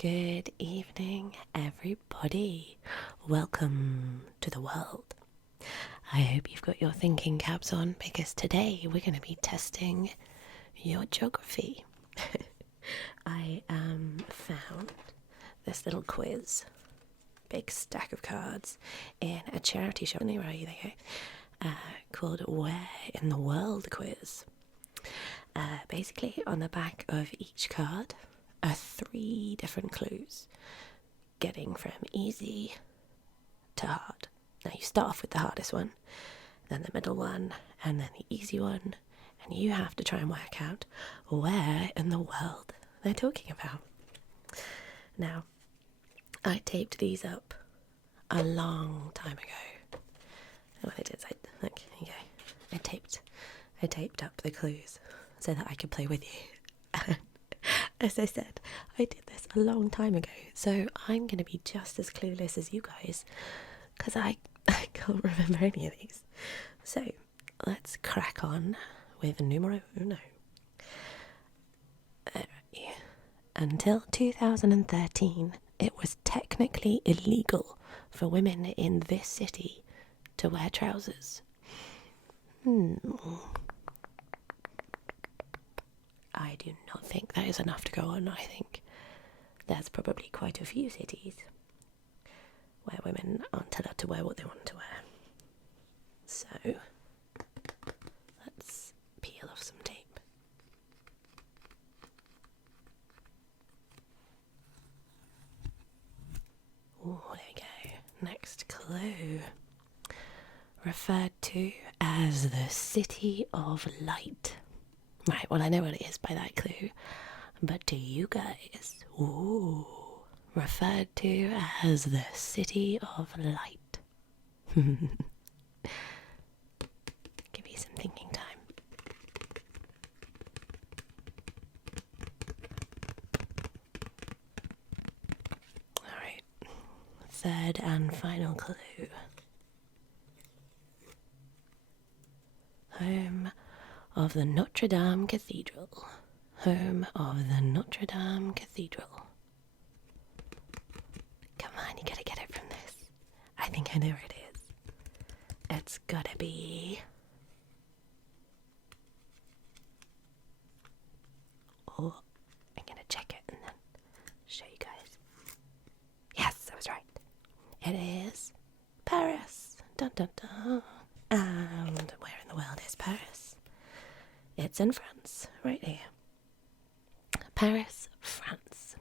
Good evening, everybody. Welcome to the world. I hope you've got your thinking caps on because today we're going to be testing your geography. I found this little quiz, big stack of cards in a charity shop near where you go, called Where in the World Quiz. Basically, on the back of each card are 3 different clues, getting from easy to hard. Now you start off with the hardest one, then the middle one, and then the easy one, and you have to try and work out where in the world they're talking about. Now, I taped these up a long time ago. And what I did is look, here you go. I taped up the clues so that I could play with you. As I said, I did this a long time ago, so I'm going to be just as clueless as you guys, because I can't remember any of these. So, let's crack on with numero uno. Until 2013, it was technically illegal for women in this city to wear trousers. I do not think that is enough to go on. I think there's probably quite a few cities where women aren't allowed to wear what they want to wear. So, let's peel off some tape. Oh, there we go. Next clue. Referred to as the City of Light. Right, well, I know what it is by that clue, but do you guys? Referred to as the City of Light. Give you some thinking time. Alright, third and final clue. Home of the Notre Dame Cathedral. Home of the Notre Dame Cathedral. Come on, you gotta get it from this. I think I know where it is. It's gotta be... Oh, I'm gonna check it and then show you guys. Yes, I was right. It is Paris. Dun dun dun. And where in the world is Paris? It's in France, right here. Paris, France.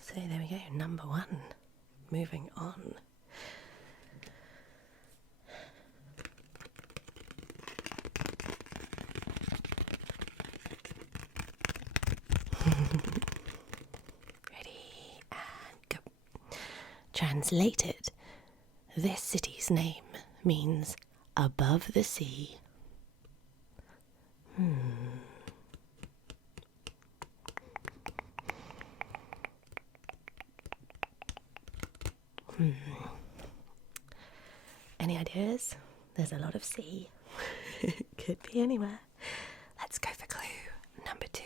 So there we go, number 1. Moving on. Ready and go. Translated, this city's name means above the sea. Any ideas? There's a lot of sea. Could be anywhere. Let's go for clue number 2.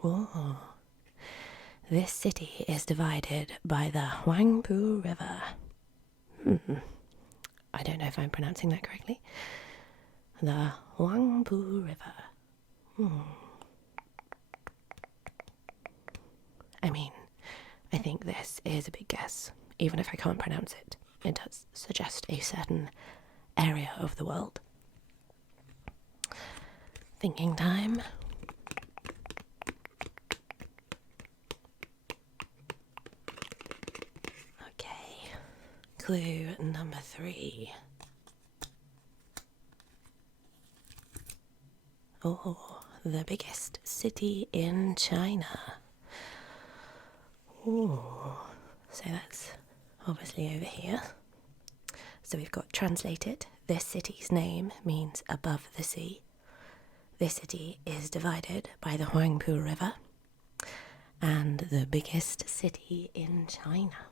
Whoa. This city is divided by the Huangpu River. I don't know if I'm pronouncing that correctly. The Huangpu River. I mean, I think this is a big guess. Even if I can't pronounce it, it does suggest a certain area of the world. Thinking time. Okay, clue number 3. Oh, the biggest city in China. Oh, so that's obviously over here. So we've got translated, this city's name means above the sea. This city is divided by the Huangpu River. And the biggest city in China.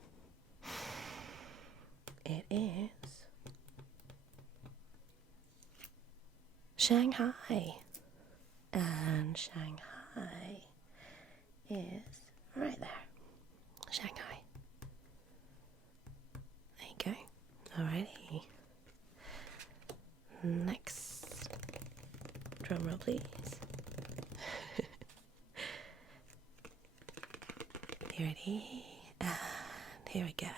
It is Shanghai. And Shanghai is right there. Shanghai. There you go. Alrighty. Next. Drum roll, please. You ready? And here we go.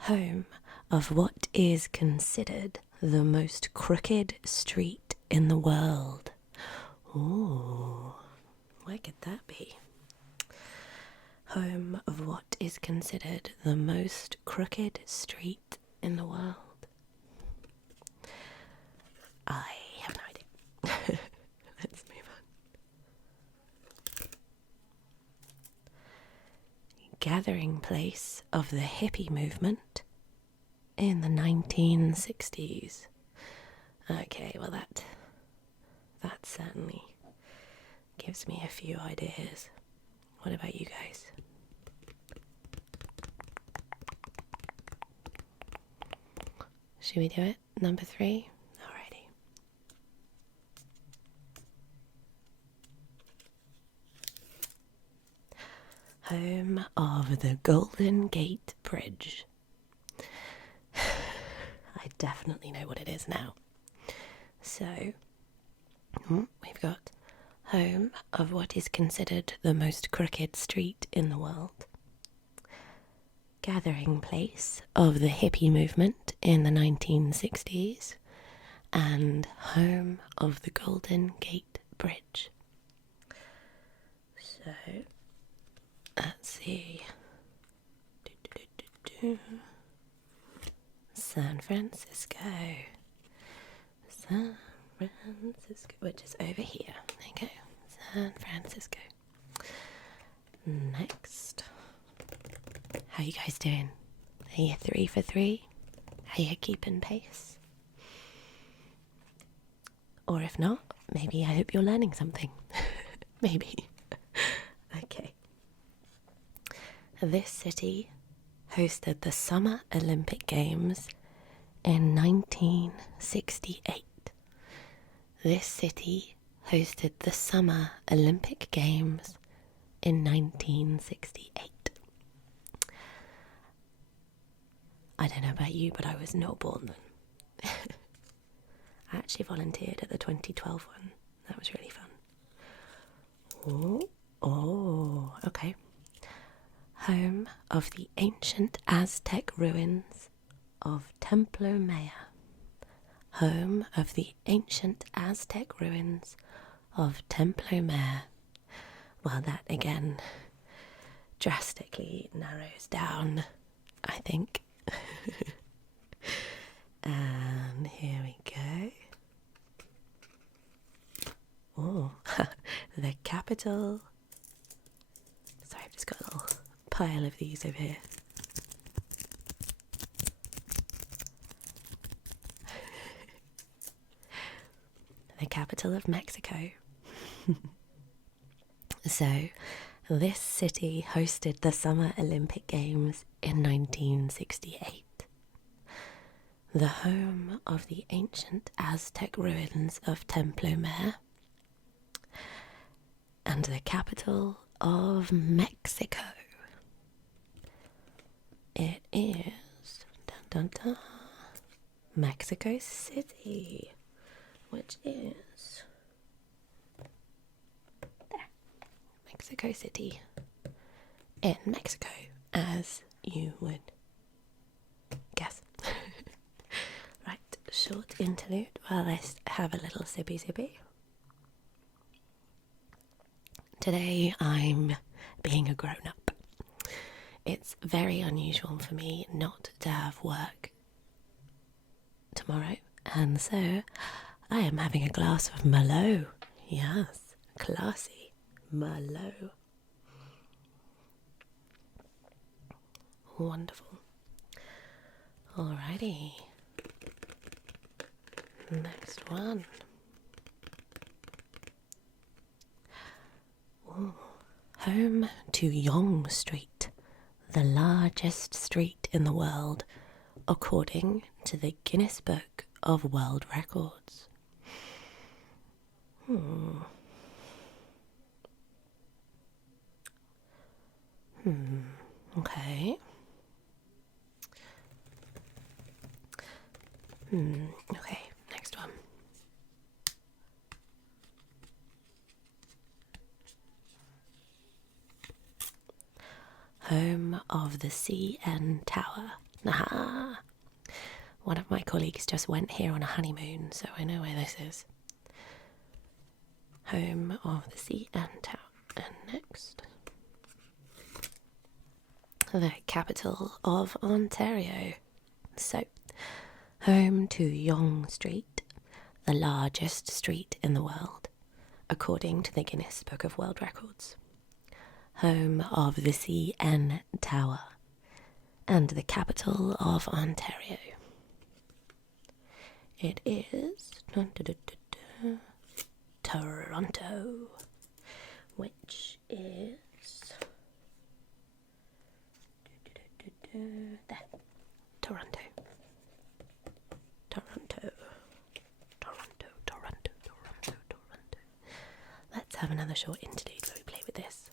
Home of what is considered the most crooked street in the world. Ooh, where could that be? Home of what is considered the most crooked street in the world. I have no idea. Let's move on. Gathering place of the hippie movement in the 1960s. Okay, well that certainly gives me a few ideas. What about you guys? Should we do it? Number 3? Alrighty. Home of the Golden Gate Bridge. I definitely know what it is now. So, we've got home of what is considered the most crooked street in the world. Gathering place of the hippie movement in the 1960s. And home of the Golden Gate Bridge. So, let's see. San Francisco. San Francisco, which is over here. There you go. San Francisco. Next. How you guys doing? Are you 3 for 3? Are you keeping pace? Or if not, maybe I hope you're learning something. Maybe. Okay. This city hosted the Summer Olympic Games in 1968. This city hosted the Summer Olympic Games in 1968. I don't know about you, but I was not born then. I actually volunteered at the 2012 one. That was really fun. Oh, okay. Home of the ancient Aztec ruins of Templo Maya. Home of the ancient Aztec ruins of Templo Maya. Well, that again drastically narrows down, I think. And here we go. Oh, the capital. Sorry, I've just got a little pile of these over here. The capital of Mexico. So, this city hosted the Summer Olympic Games in 1968. The home of the ancient Aztec ruins of Templo Maya. And the capital of Mexico. It is Mexico City, which is there. Mexico City in Mexico, as you would guess. Right, short interlude while I have a little sippy. Today I'm being a grown-up. It's very unusual for me not to have work tomorrow, and so I am having a glass of Merlot. Yes, classy Merlot. Wonderful. Alrighty. Next one. Ooh. Home to Yonge Street, the largest street in the world, according to the Guinness Book of World Records. Okay. Okay, next one. Home of the CN Tower. Aha! One of my colleagues just went here on a honeymoon, so I know where this is. Home of the CN Tower. And next, the capital of Ontario. So, home to Yonge Street, the largest street in the world, according to the Guinness Book of World Records. Home of the CN Tower, and the capital of Ontario. It is Toronto, which is there. Toronto. Let's have another short interlude where we play with this.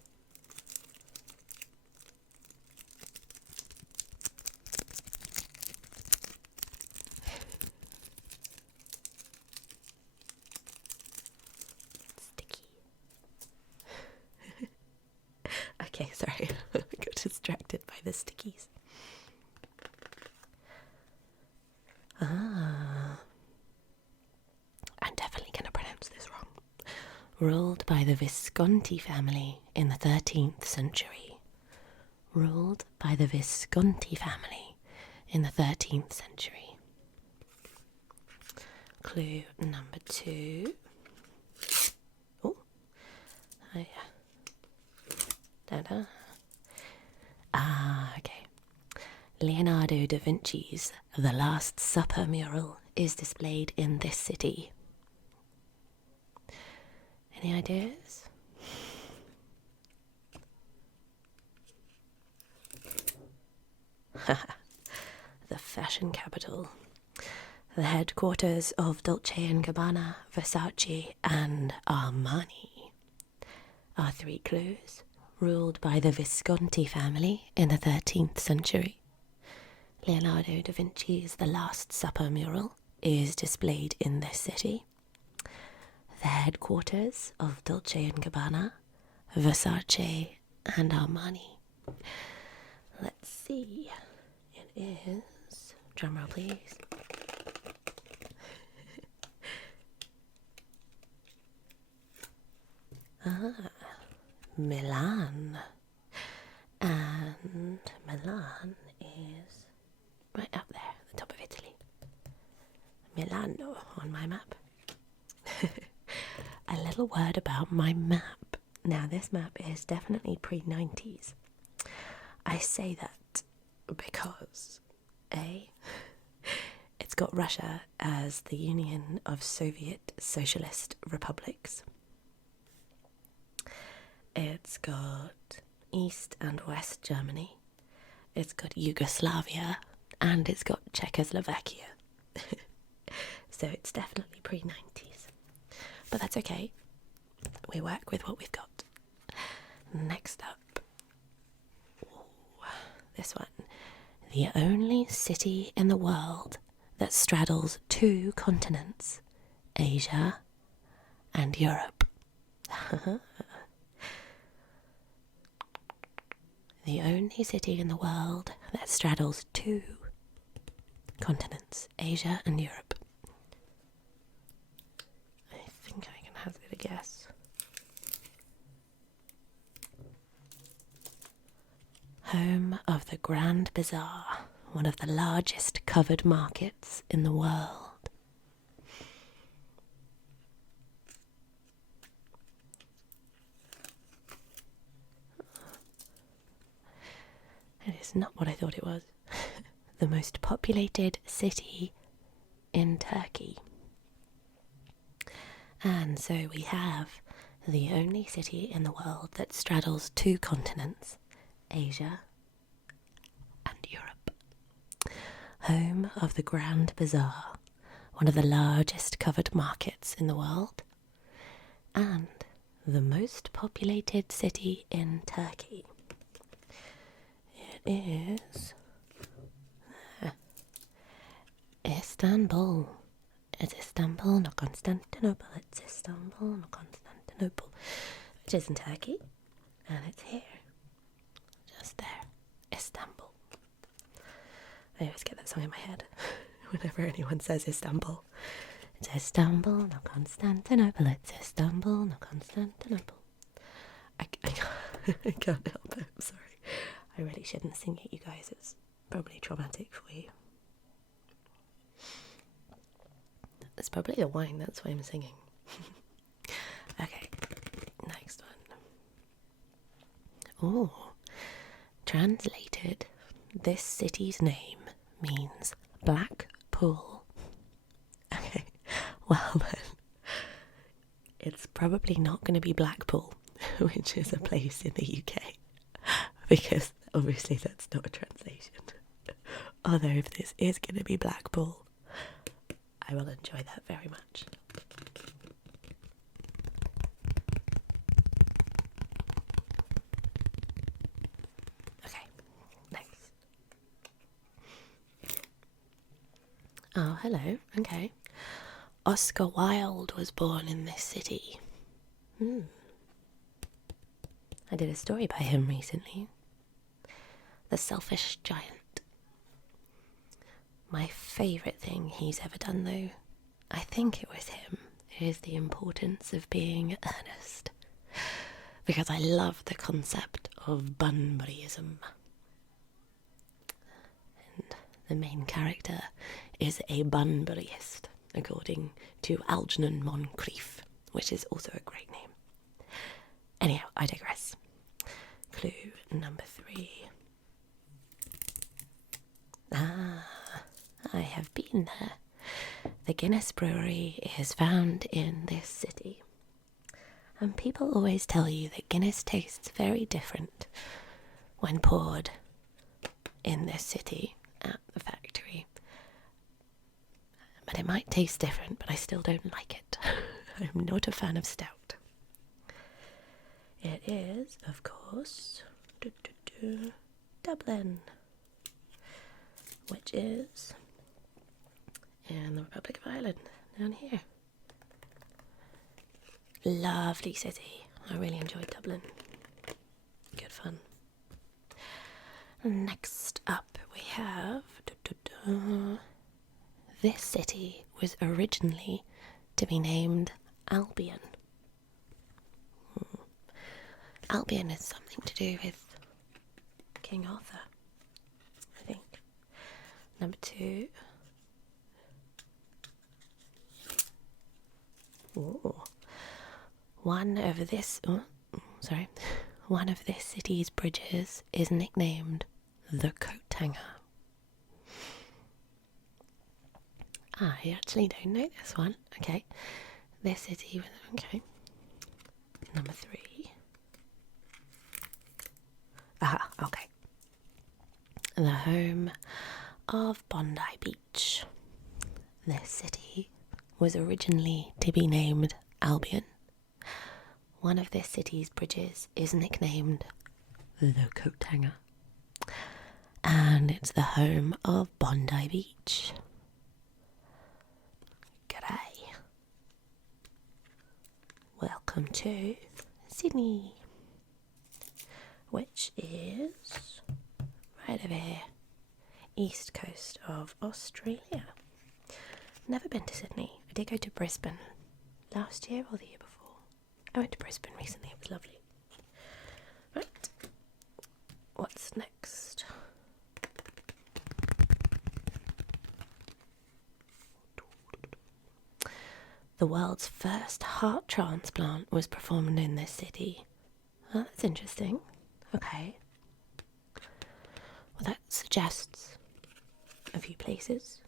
Okay, sorry, I got distracted by the stickies. I'm definitely going to pronounce this wrong. Ruled by the Visconti family in the 13th century. Ruled by the Visconti family in the 13th century. Clue number 2. Oh, yeah. Da-da. Okay. Leonardo da Vinci's The Last Supper mural is displayed in this city. Any ideas? The fashion capital. The headquarters of Dolce & Gabbana, Versace and Armani. Our 3 clues. Ruled by the Visconti family in the 13th century. Leonardo da Vinci's The Last Supper mural is displayed in this city. The headquarters of Dolce & Gabbana, Versace and Armani. Let's see. It is, drumroll please. Milan. And Milan is right up there, at the top of Italy. Milano on my map. A little word about my map. Now, this map is definitely pre-90s. I say that because, A, it's got Russia as the Union of Soviet Socialist Republics. It's got East and West Germany. It's got Yugoslavia. And it's got Czechoslovakia. So it's definitely pre-90s. But that's okay. We work with what we've got. Next up. Ooh, this one. The only city in the world that straddles 2 continents. Asia and Europe. The only city in the world that straddles 2 continents, Asia and Europe. I think I can hazard a guess. Home of the Grand Bazaar, one of the largest covered markets in the world. It is not what I thought it was. The most populated city in Turkey. And so we have the only city in the world that straddles 2 continents, Asia and Europe. Home of the Grand Bazaar, one of the largest covered markets in the world. and the most populated city in Turkey. It is Istanbul. It's Istanbul, not Constantinople. It's Istanbul, not Constantinople. Which is in Turkey. And it's here. Just there. Istanbul. I always get that song in my head whenever anyone says Istanbul. It's Istanbul, not Constantinople. It's Istanbul, not Constantinople. I can't help it. I'm sorry. I really shouldn't sing it, you guys. It's probably traumatic for you. It's probably the wine, that's why I'm singing. Okay, next one. Oh, translated, this city's name means Black Pool. Okay, well then, it's probably not going to be Blackpool, which is a place in the UK, because obviously that's not a translation. Although if this is going to be Blackpool, I will enjoy that very much. Okay, next. Oh, hello. Okay. Oscar Wilde was born in this city. I did a story by him recently. The Selfish Giant. My favourite thing he's ever done, though, I think it was him, is the importance of being earnest. Because I love the concept of Bunburyism. And the main character is a Bunburyist, according to Algernon Moncrief, which is also a great name. Anyhow, I digress. Clue number 3. I have been there. The Guinness Brewery is found in this city. And people always tell you that Guinness tastes very different when poured in this city at the factory. But it might taste different, but I still don't like it. I'm not a fan of stout. It is, of course, Dublin, which is in the Republic of Ireland, down here. Lovely city. I really enjoyed Dublin. Good fun. Next up we have... This city was originally to be named Albion. Albion is something to do with King Arthur, I think. Number 2. Ooh. One of this city's bridges is nicknamed the Coat Hanger. I actually don't know this one. Okay. This city was... Okay. Number 3. Aha, okay. The home of Bondi Beach. This city was originally to be named Albion. One of this city's bridges is nicknamed the Coat Hanger. And it's the home of Bondi Beach. G'day. Welcome to Sydney, which is right over here, east coast of Australia. Never been to Sydney. I did go to Brisbane last year or the year before. I went to Brisbane recently, it was lovely. Right, what's next? The world's first heart transplant was performed in this city. Oh, that's interesting. Okay. Well, that suggests a few places.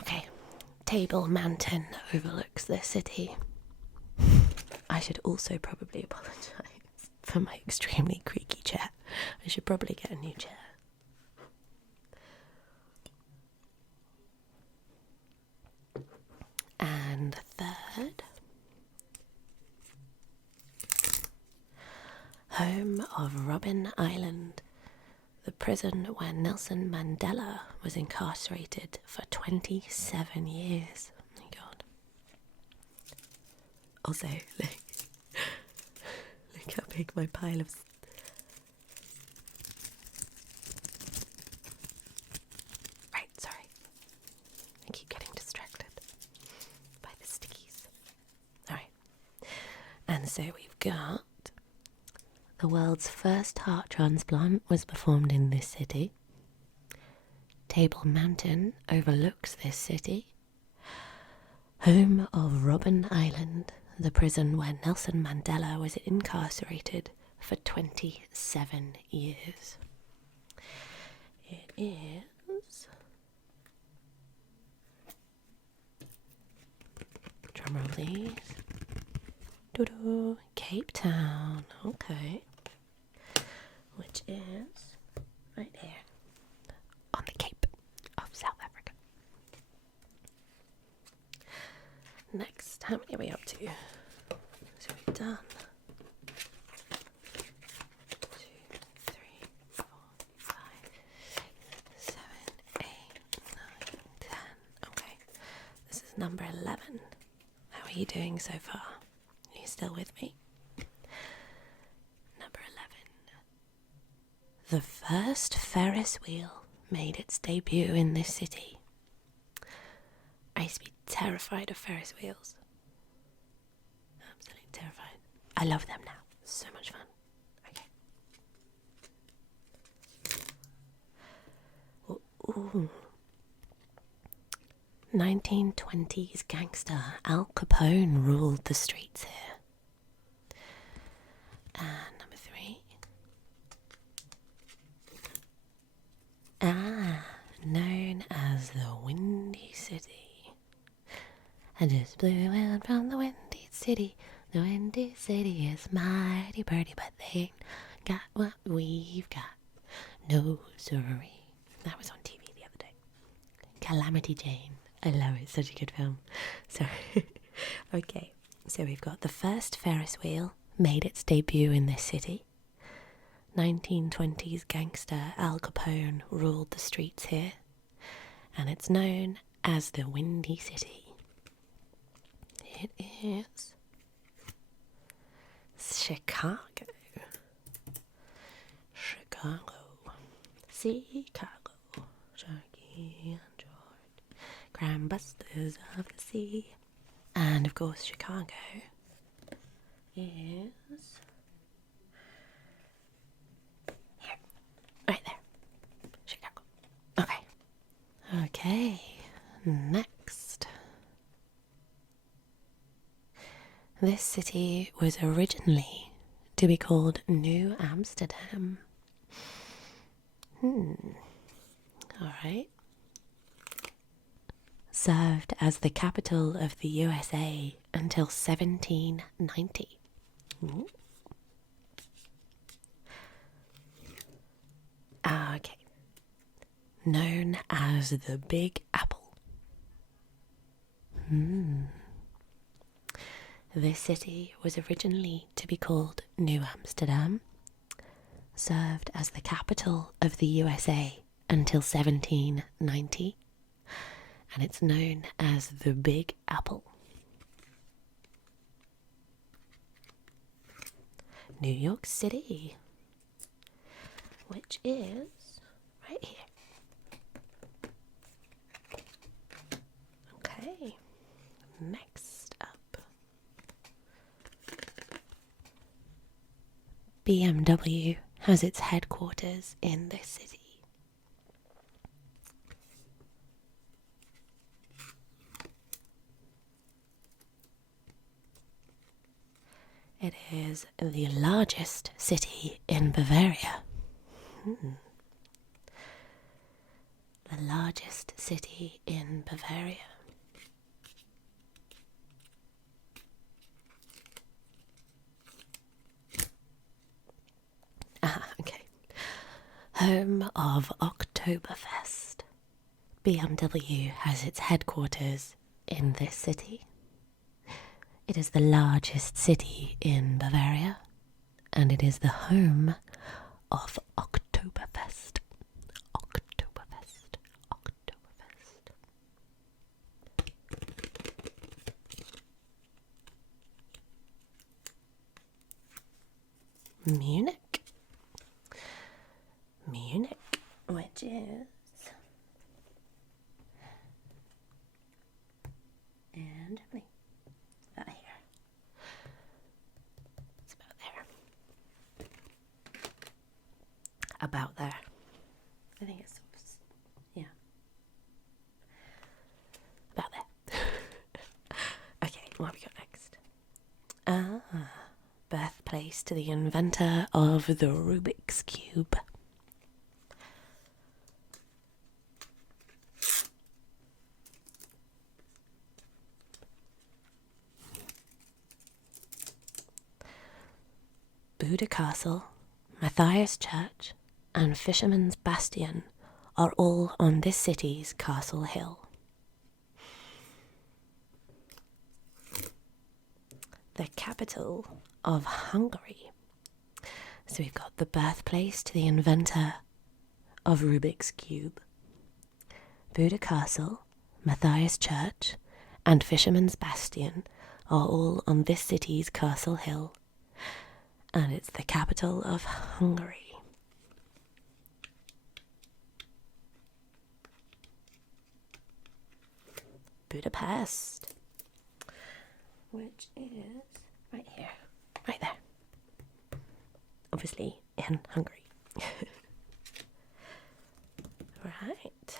Okay. Table Mountain overlooks this city. I should also probably apologise for my extremely creaky chair. I should probably get a new chair. And third, home of Robben Island, the prison where Nelson Mandela was incarcerated for 27 years. Oh my god. Also, look how big my pile of... Right, sorry. I keep getting distracted by the stickies. Alright. And so we've got... The world's first heart transplant was performed in this city. Table Mountain overlooks this city. Home of Robben Island, the prison where Nelson Mandela was incarcerated for 27 years. It is... Drumroll please. Doo-doo. Cape Town. Okay. Which is right here on the Cape of South Africa. Next, how many are we up to? So we've done 2, 3, 4, 5, 6, 7, 8, 9, 10. Okay, this is number 11. How are you doing so far? Are you still with me? Number 11. The first Ferris wheel made its debut in this city. I used to be terrified of Ferris wheels. Absolutely terrified. I love them now. So much fun. Okay. Ooh. 1920s gangster Al Capone ruled the streets here. And number 3. Known as the Windy City. I just blew in from the Windy City. The Windy City is mighty pretty, but they ain't got what we've got. No, sorry. That was on TV the other day. Calamity Jane. I love it. Such a good film. Sorry. Okay. So we've got the first Ferris wheel made its debut in this city. 1920s gangster Al Capone ruled the streets here. And it's known as the Windy City. It is Chicago. Chicago. Sharky and George, crime busters of the sea. And of course Chicago is here. Right there. Chicago. Okay. Next. This city was originally to be called New Amsterdam. Alright. Served as the capital of the USA until 1790. Ooh. Okay. Known as the Big Apple. This city was originally to be called New Amsterdam, served as the capital of the USA until 1790, and it's known as the Big Apple. New York City, which is right here. Okay, next up. BMW has its headquarters in this city. It is the largest city in Bavaria. The largest city in Bavaria. Okay. home of Oktoberfest. BMW has its headquarters in this city. It is the largest city in Bavaria, and it is the home of Oktoberfest. Oktoberfest. Oktoberfest. Munich. Munich, which is and Germany. About here. It's about there. About there. I think it's yeah. About there. Okay, what have we got next? Birthplace to the inventor of the Rubik's Cube. Buda Castle, Matthias Church, and Fisherman's Bastion are all on this city's Castle Hill. The capital of Hungary. So we've got the birthplace to the inventor of Rubik's Cube, Buda Castle, Matthias Church, and Fisherman's Bastion are all on this city's Castle Hill. And it's the capital of Hungary. Budapest, which is right here, right there. Obviously in Hungary. Right.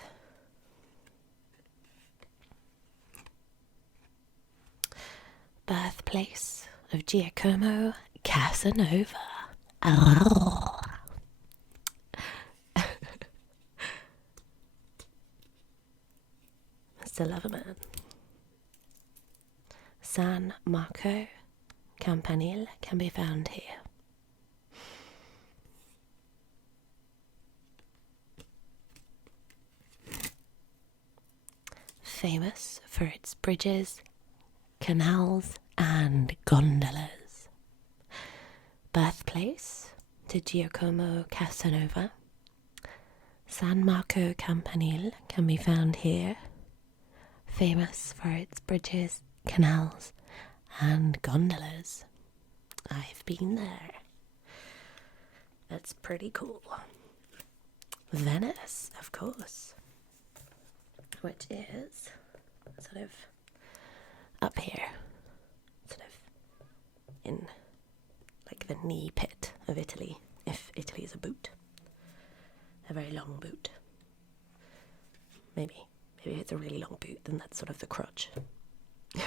Birthplace of Giacomo Casanova. I still love a man. San Marco Campanile can be found here. Famous for its bridges, canals, and gondolas. Birthplace to Giacomo Casanova. San Marco Campanile can be found here. Famous for its bridges, canals, and gondolas. I've been there. That's pretty cool. Venice, of course, which is sort of up here, sort of in like the knee pit of Italy, if Italy is a boot. A very long boot. Maybe if it's a really long boot, then that's sort of the crotch. Who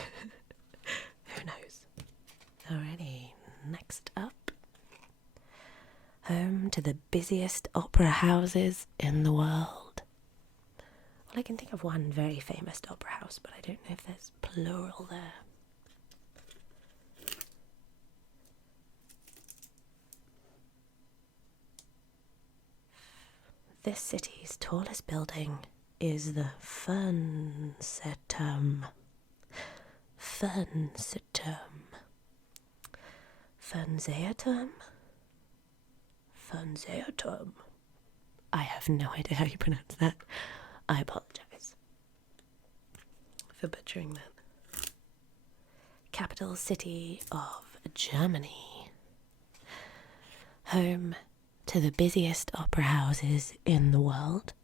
knows? Alrighty, next up. Home to the busiest opera houses in the world. Well, I can think of one very famous opera house, but I don't know if there's plural there. This city's tallest building is the Fernsehturm. Fernsehturm. Fernsehturm? Fernsehturm. I have no idea how you pronounce that. I apologise for butchering that. Capital city of Germany. Home to the busiest opera houses in the world.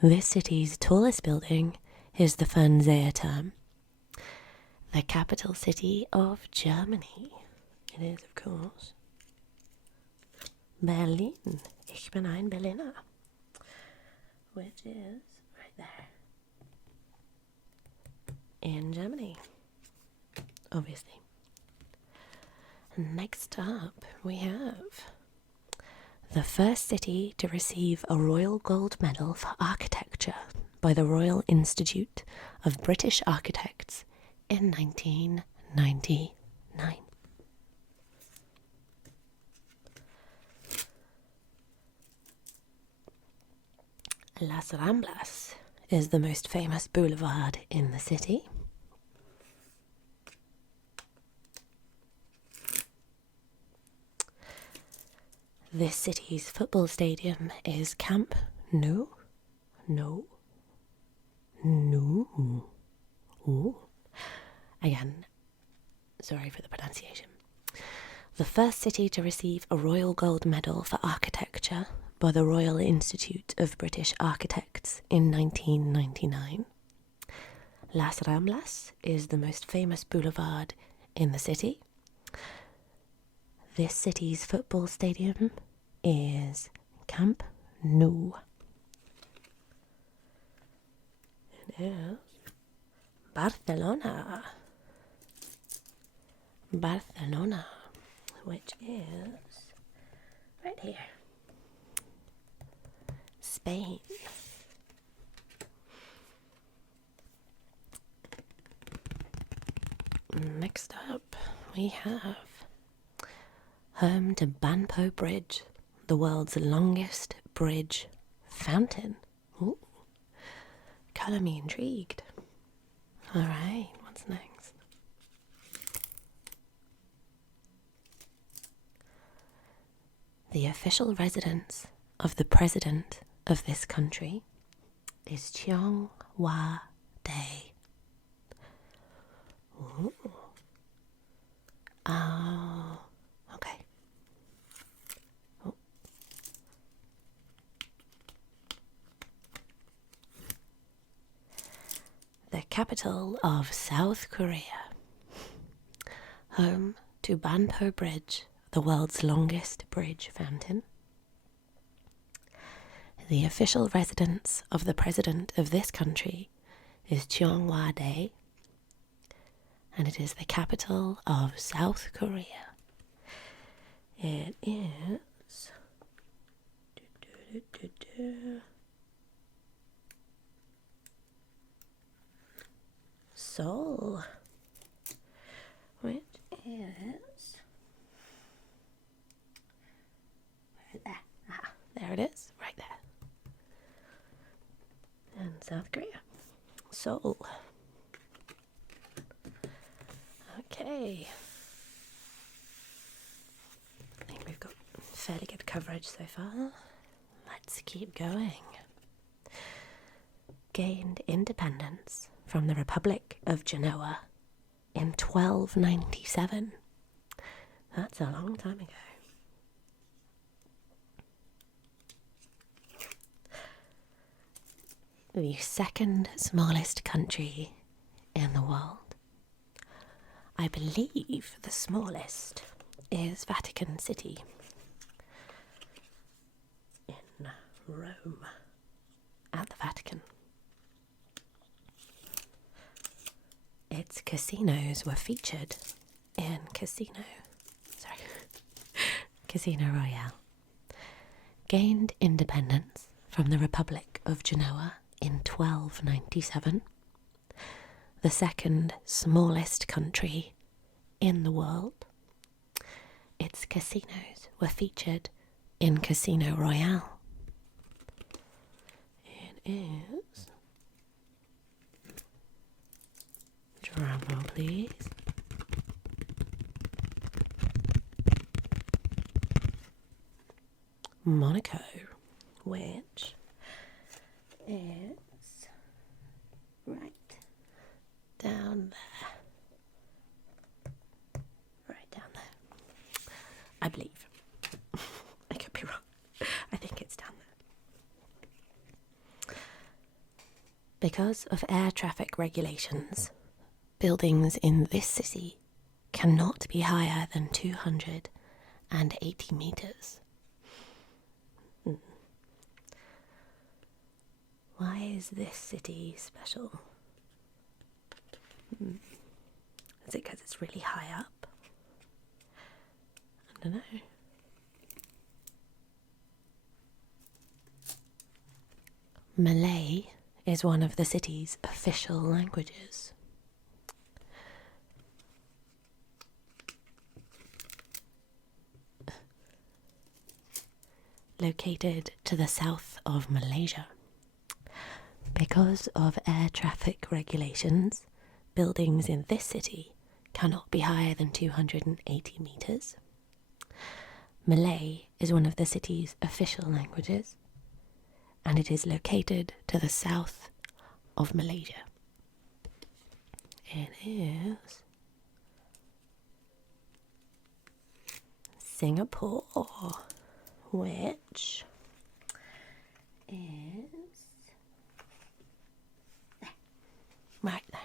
This city's tallest building is the Fernsehturm. The capital city of Germany. It is, of course, Berlin. Ich bin ein Berliner. Which is right there. In Germany. Obviously. Next up, we have the first city to receive a Royal Gold Medal for Architecture by the Royal Institute of British Architects in 1999. Las Ramblas is the most famous boulevard in the city. This city's football stadium is Camp Nou. No. Ooh. Again, sorry for the pronunciation. The first city to receive a Royal Gold Medal for Architecture by the Royal Institute of British Architects in 1999. Las Ramblas is the most famous boulevard in the city. This city's football stadium is Camp Nou. It is Barcelona. Barcelona, which is right here. Spain. Next up, we have home to Banpo Bridge, the world's longest bridge fountain. Ooh. Colour me intrigued. Alright, what's next? The official residence of the president of this country is Cheongwa Dae. Ooh. Oh, okay. Oh. The capital of South Korea. Home to Banpo Bridge, the world's longest bridge fountain. The official residence of the president of this country is Cheongwa-dae, and it is the capital of South Korea. It is Seoul, which is there it is, right there. And South Korea. Seoul. Okay. I think we've got fairly good coverage so far. Let's keep going. Gained independence from the Republic of Genoa in 1297. That's a long time ago. The second smallest country in the world. I believe the smallest is Vatican City in Rome, at the Vatican. Its casinos were featured in Casino Royale. Gained independence from the Republic of Genoa in 1297, the second smallest country in the world. Its casinos were featured in Casino Royale. It is, drumroll please, Monaco, which is right down there. Right down there. I believe. I could be wrong. I think it's down there. Because of air traffic regulations, buildings in this city cannot be higher than 280 meters. Why is this city special? Is it because it's really high up? I don't know. Malay is one of the city's official languages. Located to the south of Malaysia, Because of air traffic regulations, buildings in this city cannot be higher than 280 metres. Malay is one of the city's official languages, and it is located to the south of Malaysia. It is Singapore, which is there, right there.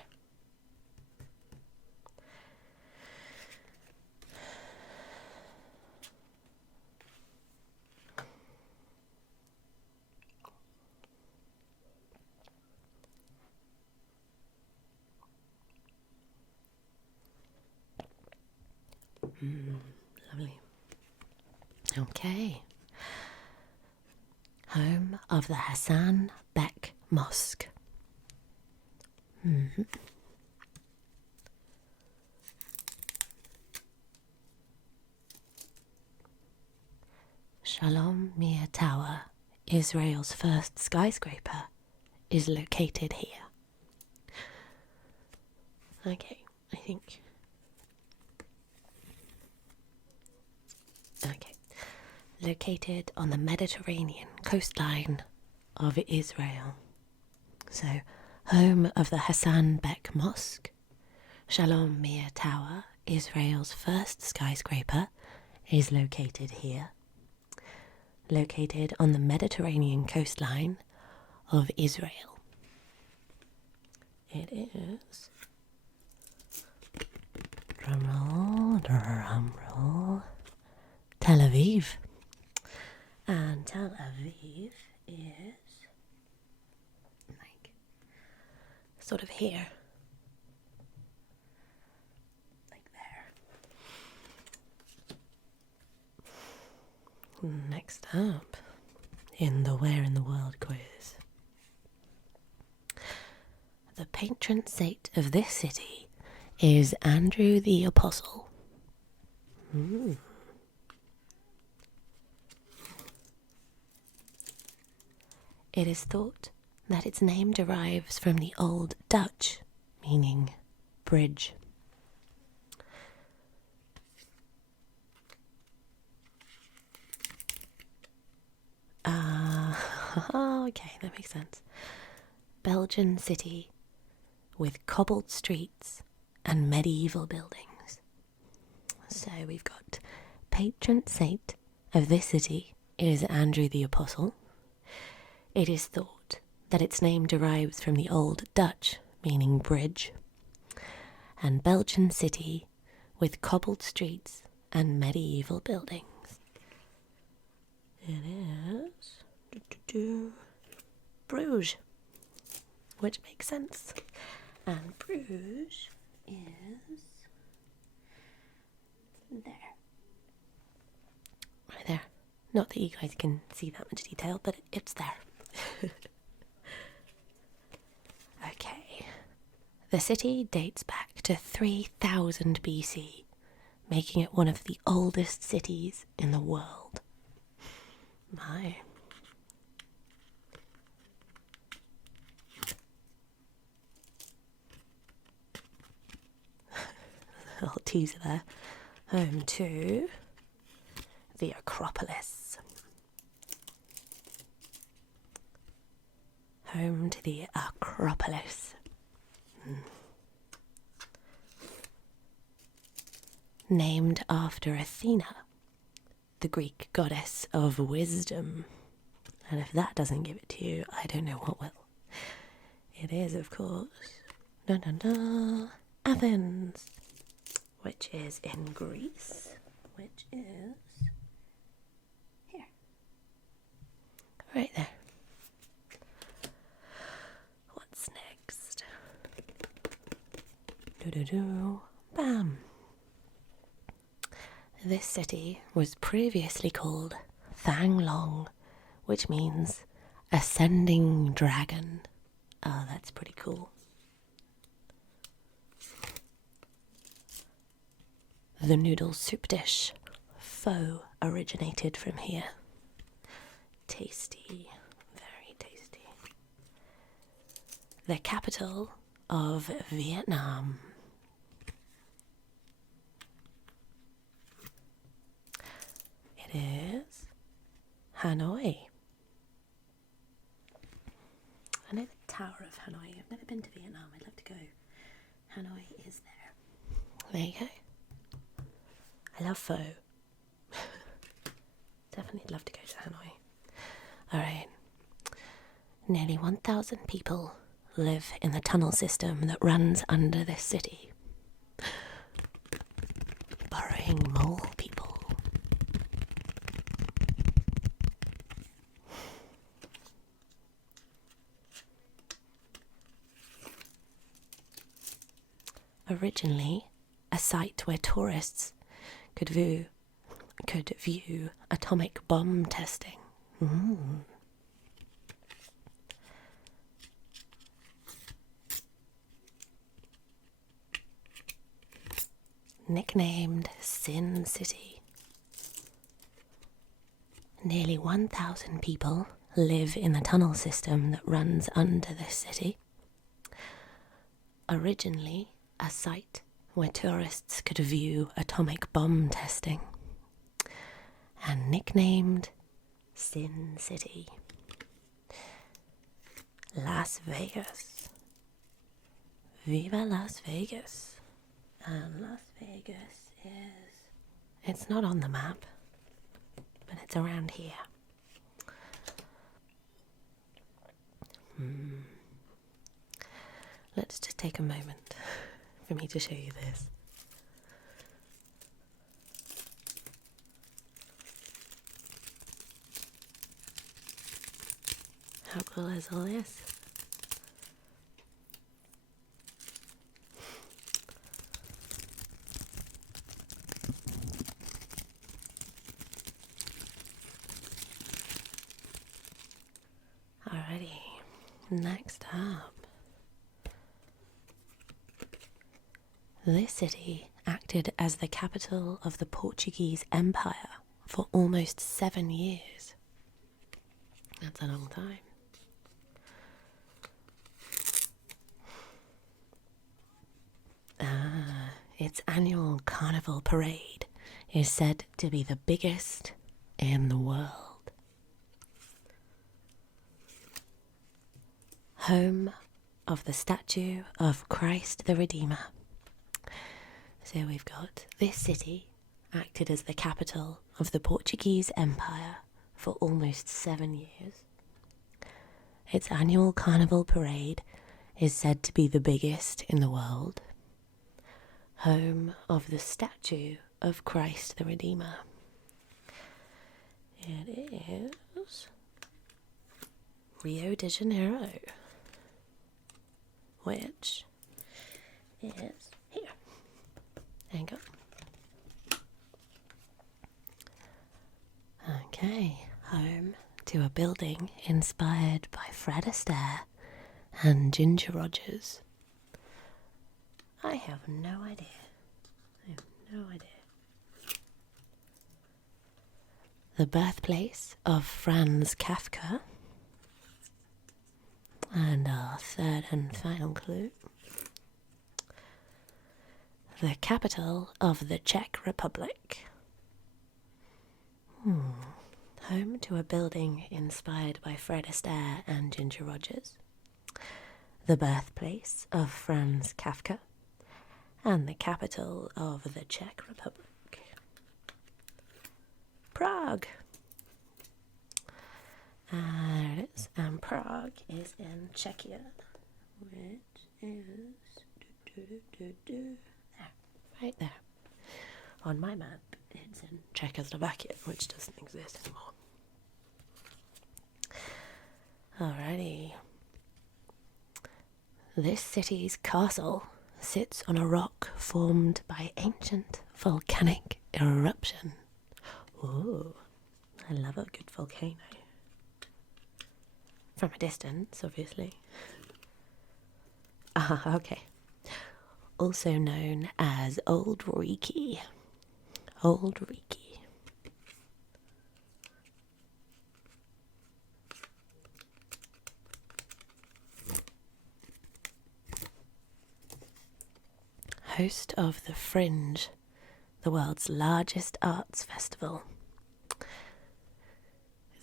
Lovely. Okay. Home of the Hassan Bek Mosque. Shalom Mir Tower, Israel's first skyscraper, is located here. Okay, I think. Okay. Located on the Mediterranean coastline of Israel. So, home of the Hassan Bek Mosque, Shalom Mir Tower, Israel's first skyscraper, is located here. Located on the Mediterranean coastline of Israel. It is... drumroll, drumroll... Tel Aviv. And Tel Aviv is like sort of here. Like there. Next up in the Where in the World quiz. The patron saint of this city is Andrew the Apostle. It is thought that its name derives from the Old Dutch, meaning bridge. Okay, that makes sense. Belgian city with cobbled streets and medieval buildings. So we've got patron saint of this city is Andrew the Apostle. It is thought that its name derives from the Old Dutch, meaning bridge, and Belgian city with cobbled streets and medieval buildings. It is Bruges, which makes sense. And Bruges is there. Right there. Not that you guys can see that much detail, but it's there. Okay. The city dates back to 3000 BC, making it one of the oldest cities in the world. My. Little teaser there. Home to the Acropolis. Home to the Acropolis. Named after Athena, the Greek goddess of wisdom. And if that doesn't give it to you, I don't know what will. It is, of course, Athens, which is in Greece, which is here. Right there. What's next? Bam. This city was previously called Thang Long, which means ascending dragon. Oh, that's pretty cool. The noodle soup dish, pho, originated from here. Tasty, very tasty. the capital of Vietnam? It is Hanoi. I know the Tower of Hanoi. I've never been to Vietnam. I'd love to go. Hanoi is there. There you go. I love pho. Definitely love to go to Hanoi. Alright. Nearly 1,000 people live in the tunnel system that runs under this city. Burrowing mole people. Originally, a site where tourists could view atomic bomb testing. Nicknamed Sin City. Nearly 1,000 people live in the tunnel system that runs under this city. Originally, a site where tourists could view atomic bomb testing, and nicknamed Sin City. Las Vegas. Viva Las Vegas. And Las Vegas is... It's not on the map, but it's around here. Let's just take a moment for me to show you this. How cool is all this? Alrighty, next up. This city acted as the capital of the Portuguese Empire for almost 7 years. That's a long time. Its annual carnival parade is said to be the biggest in the world. Home of the statue of Christ the Redeemer. So we've got this city acted as the capital of the Portuguese Empire for almost 7 years. Its annual carnival parade is said to be the biggest in the world. Home of the statue of Christ the Redeemer. It is Rio de Janeiro, which is here. There you go. Okay, home to a building inspired by Fred Astaire and Ginger Rogers. I have no idea. The birthplace of Franz Kafka. And our third and final clue. The capital of the Czech Republic. Home to a building inspired by Fred Astaire and Ginger Rogers. The birthplace of Franz Kafka. And the capital of the Czech Republic. Prague. There it is. And Prague is in Czechia, which is there, right there. On my map, it's in Czechoslovakia, which doesn't exist anymore. Alrighty. This city's castle sits on a rock formed by ancient volcanic eruption. Ooh, I love a good volcano. From a distance, obviously. Okay. Also known as Old Reekie. Old Reekie. host of the Fringe, the world's largest arts festival.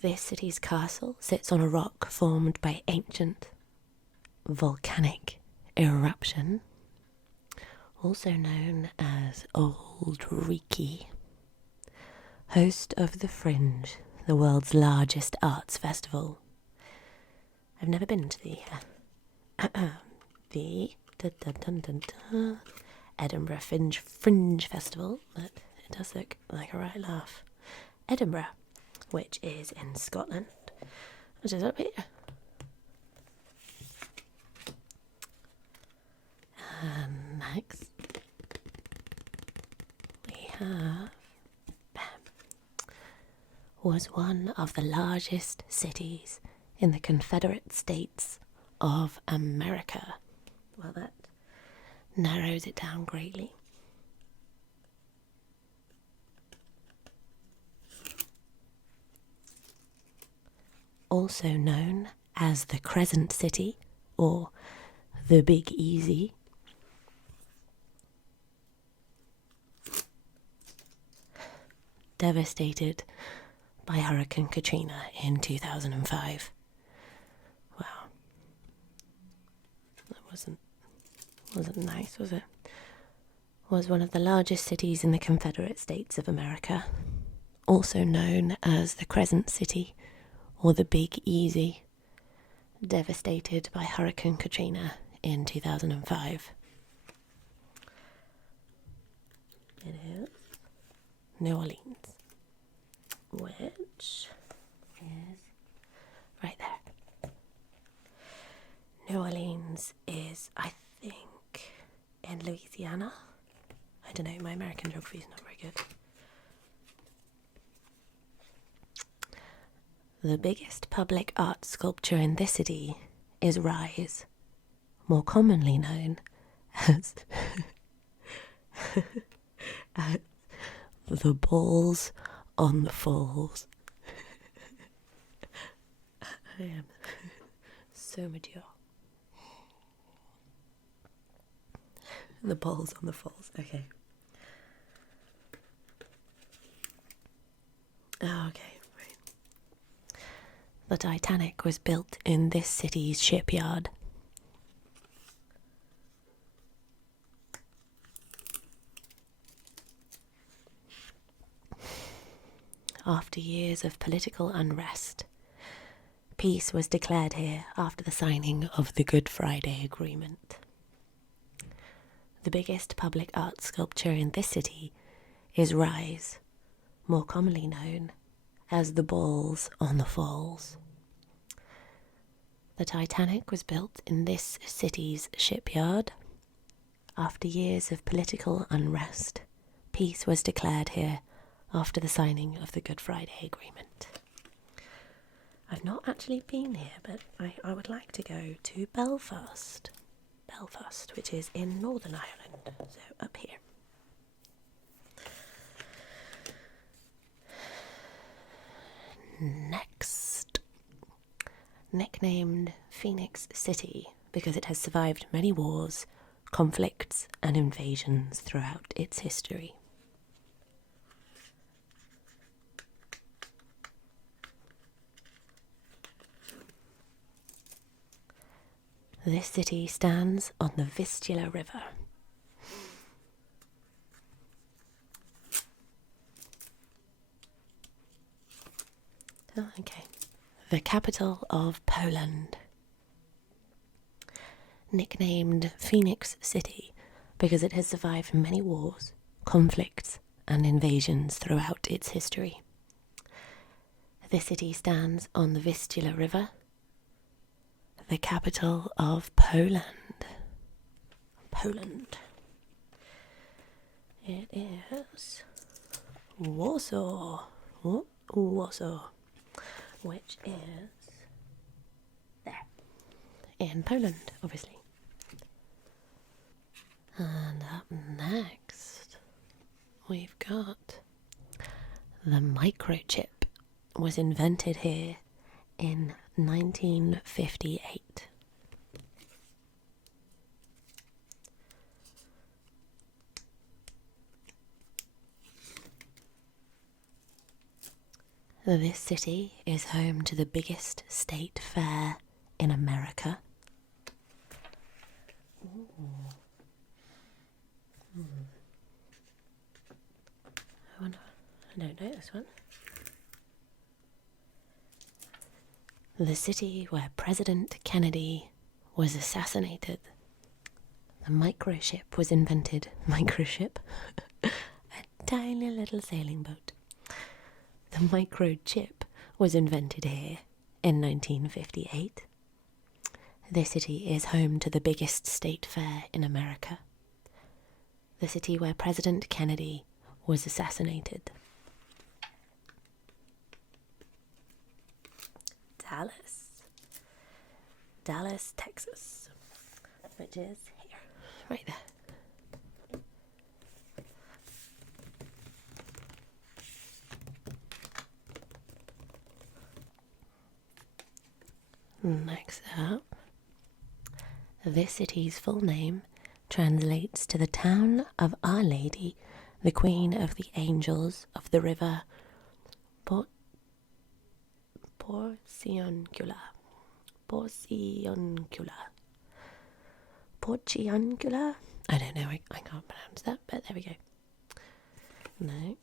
This city's castle sits on a rock formed by ancient volcanic eruption, also known as Old Riki. Host of the Fringe, the world's largest arts festival. I've never been to the Edinburgh Fringe Festival, but it does look like a right laugh. Edinburgh, which is in Scotland, which is up here. And next, we have was one of the largest cities in the Confederate States of America. Well, that narrows it down greatly. Also known as the Crescent City or the Big Easy. Devastated by Hurricane Katrina in 2005. Wow. That wasn't nice, was it? Was one of the largest cities in the Confederate States of America, also known as the Crescent City or the Big Easy, devastated by Hurricane Katrina in 2005. It is New Orleans, which is right there. New Orleans is, I think, in Louisiana. I don't know, my American geography is not very good. The biggest public art sculpture in this city is Rise, more commonly known as as the balls on the falls. I am so mature. The balls on the falls, okay. Oh, okay, right. The Titanic was built in this city's shipyard. After years of political unrest, peace was declared here after the signing of the Good Friday Agreement. The biggest public art sculpture in this city is Rise, more commonly known as the Balls on the Falls. The Titanic was built in this city's shipyard. After years of political unrest, peace was declared here after the signing of the Good Friday Agreement. I've not actually been here, but I would like to go to Belfast. Belfast, which is in Northern Ireland, so up here. Next, nicknamed Phoenix City because it has survived many wars, conflicts and invasions throughout its history. This city stands on the Vistula River. Oh, okay. The capital of Poland. Nicknamed Phoenix City because it has survived many wars, conflicts and invasions throughout its history. This city stands on the Vistula River. The capital of Poland. Poland. It is Warsaw. Warsaw. Which is there. In Poland, obviously. And up next, we've got the microchip was invented here in 1958. This city is home to the biggest state fair in America. I don't know this one. The city where President Kennedy was assassinated. The microship was invented. Microship? A tiny little sailing boat. The microchip was invented here in 1958. This city is home to the biggest state fair in America. The city where President Kennedy was assassinated. Dallas, Texas, which is here, right there. Next up, this city's full name translates to the town of Our Lady, the Queen of the Angels of the River Porciuncula. I don't know, I can't pronounce that, but there we go. Next.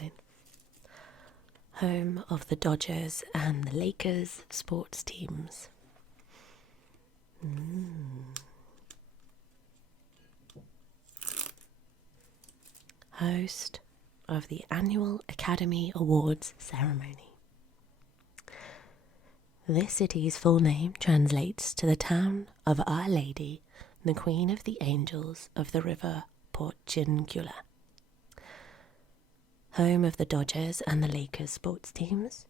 Right. Home of the Dodgers and the Lakers sports teams. Host of the annual Academy Awards ceremony. This city's full name translates to the town of Our Lady, the Queen of the Angels of the River Porciuncula. Home of the Dodgers and the Lakers sports teams.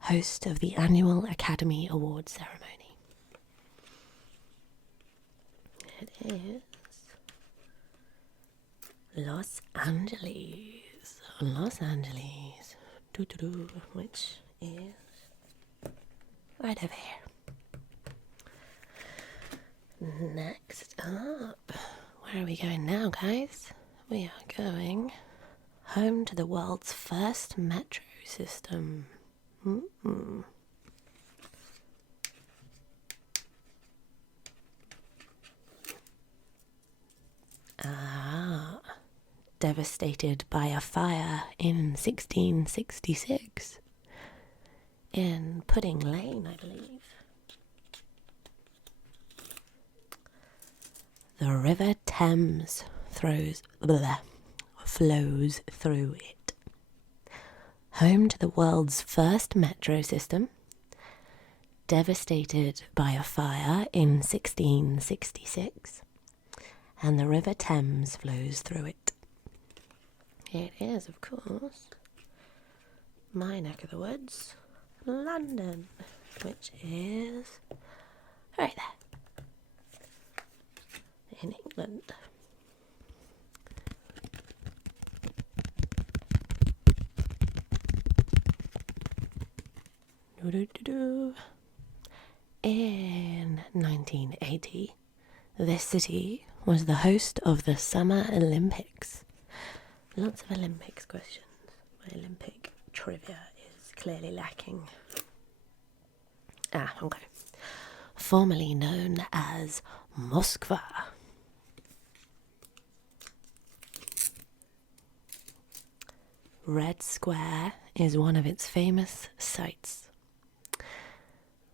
Host of the annual Academy Awards ceremony. It is Los Angeles, which is right over here. Next up, where are we going now, guys? We are going home to the world's first metro system. Devastated by a fire in 1666 in Pudding Lane, I believe. The River Thames flows through it. Home to the world's first metro system, devastated by a fire in 1666, and the River Thames flows through it. It is, of course, my neck of the woods, London, which is right there in England. In 1980, this city was the host of the Summer Olympics. Lots of Olympics questions. My Olympic trivia is clearly lacking. Okay. Formerly known as Moskva. Red Square is one of its famous sites.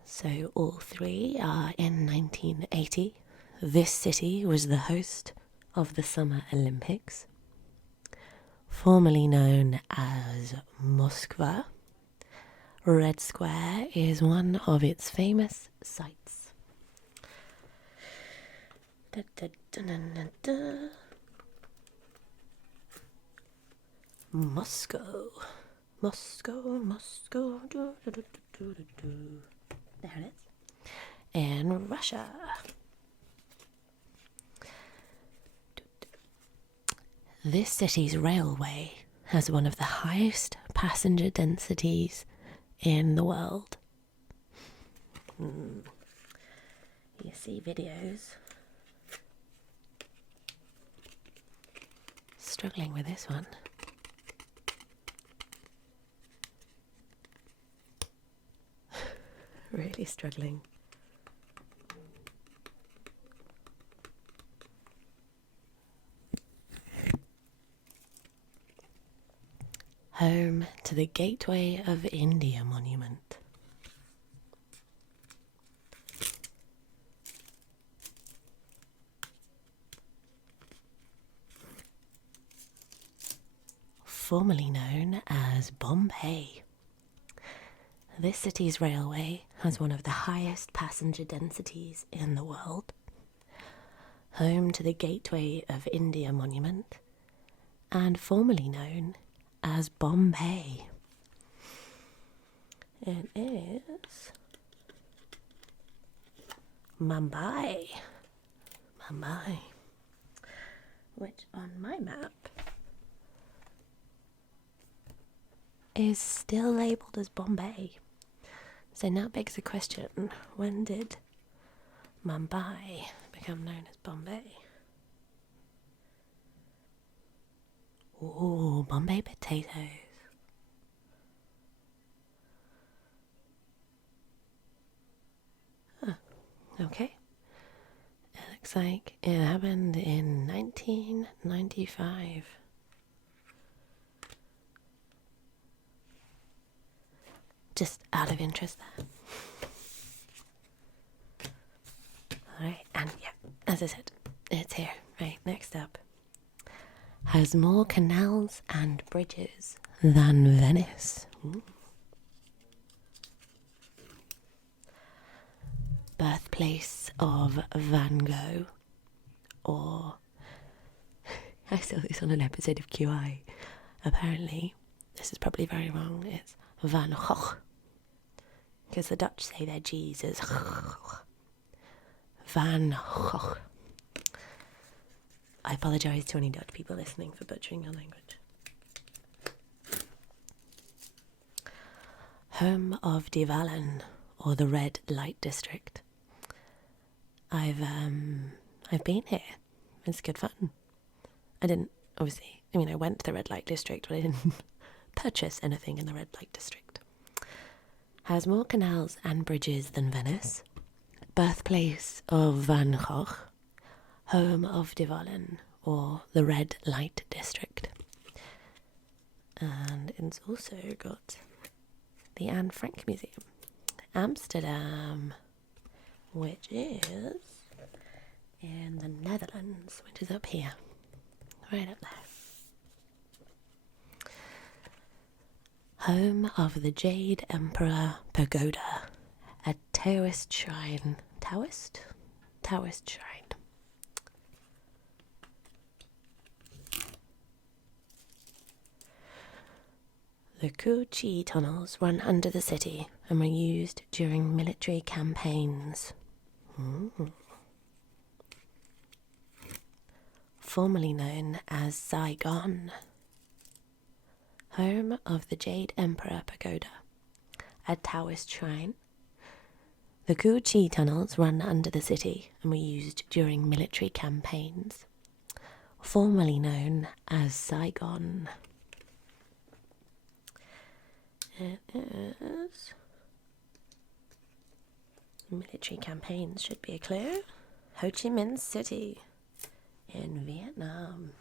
So all three are in 1980. This city was the host of the Summer Olympics. Formerly known as Moskva, Red Square is one of its famous sites. Moscow. There it is. In Russia. This city's railway has one of the highest passenger densities in the world. You see videos struggling with this one. Really struggling. Home to the Gateway of India monument. Formerly known as Bombay. This city's railway has one of the highest passenger densities in the world. Home to the Gateway of India monument, and formerly known as Bombay. It is Mumbai, which on my map is still labelled as Bombay. So now begs the question, when did Mumbai become known as Bombay? Ooh, Bombay potatoes. Huh, okay. It looks like it happened in 1995. Just out of interest there. Alright, and yeah, as I said, it's here. Right, next up. Has more canals and bridges than Venice. Ooh. Birthplace of Van Gogh, or I saw this on an episode of QI. Apparently, this is probably very wrong. It's Van Gogh, because the Dutch say their G's as Van Gogh. I apologise to any Dutch people listening for butchering your language. Home of Dublin, or the Red Light District. I've been here. It's good fun. I didn't, obviously, I went to the Red Light District, but I didn't purchase anything in the Red Light District. Has more canals and bridges than Venice. Birthplace of Van Gogh. Home of Dublin, or the Red Light District. And it's also got the Anne Frank Museum. Amsterdam, which is in the Netherlands, which is up here. Right up there. Home of the Jade Emperor Pagoda, a Taoist shrine. Taoist shrine. The Chi tunnels run under the city and were used during military campaigns. Formerly known as Saigon. Home of the Jade Emperor Pagoda, a Taoist shrine. The Chi tunnels run under the city and were used during military campaigns. Formerly known as Saigon. It is military campaigns should be a clue. Ho Chi Minh City in Vietnam.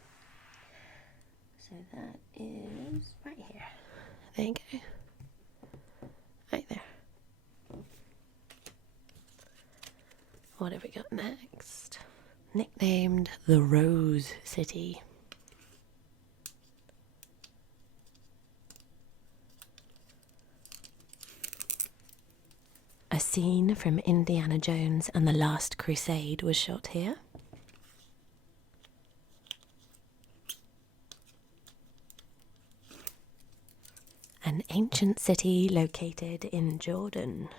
So that is right here. There you go. Right there. What have we got next? Nicknamed the Rose City. A scene from Indiana Jones and the Last Crusade was shot here. An ancient city located in Jordan.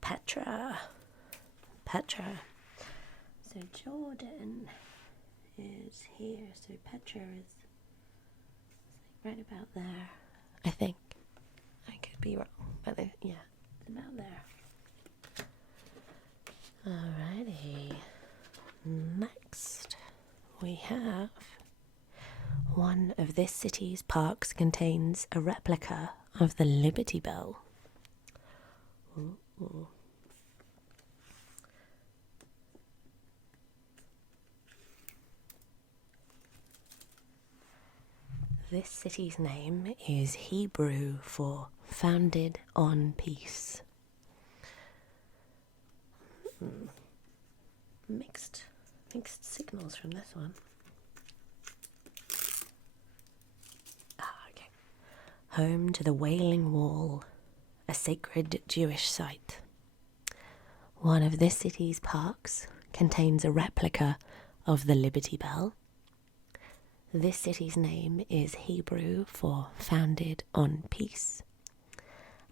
Petra. So Jordan is here, so Petra is right about there, I think. I could be wrong, but yeah, it's about there. Alrighty. Next, we have one of this city's parks contains a replica of the Liberty Bell. Ooh. This city's name is Hebrew for founded on peace. Mixed signals from this one. Okay. Home to the Wailing Wall, a sacred Jewish site. One of this city's parks contains a replica of the Liberty Bell. This city's name is Hebrew for founded on peace,